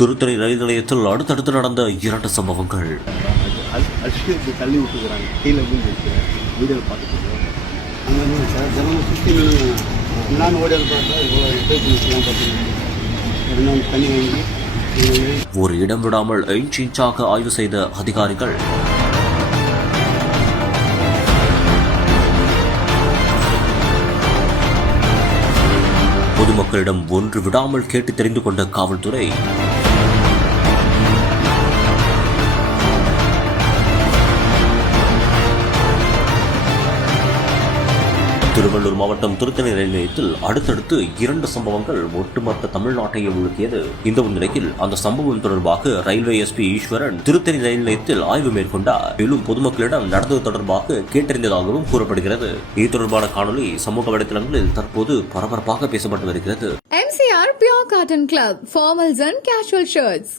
திருத்தணி ரயில் நிலையத்தில் அடுத்தடுத்து நடந்த 2 சம்பவங்கள். தள்ளி விட்டுக்கிறாங்க, கீழே வீடியோ பார்த்துட்டு ஒரு இடம் விடாமல் இன்ச்சாக ஆய்வு செய்த அதிகாரிகள். பொதுமக்களிடம் ஒன்று விடாமல் கேட்டு தெரிந்து கொண்ட காவல்துறை. திருவள்ளூர் மாவட்டம் திருத்தணி ரயில் நிலையத்தில் அடுத்தடுத்து 2 சம்பவங்கள் ஒட்டுமொத்த தமிழ்நாட்டையே உலுக்கியது. இந்த நிலையில் அந்த சம்பவம் தொடர்பாக ரயில்வே எஸ்பி ஈஸ்வரன் திருத்தணி ரயில் நிலையத்தில் ஆய்வு மேற்கொண்டார். மேலும் பொதுமக்களிடம் நடந்தது தொடர்பாக கேட்டறிந்ததாகவும் கூறப்படுகிறது. இது தொடர்பான காணொலி சமூக வலைதளங்களில் தற்போது பரபரப்பாக பேசப்பட்டு வருகிறது. MCR Pure Cotton Club, formals and casual shirts.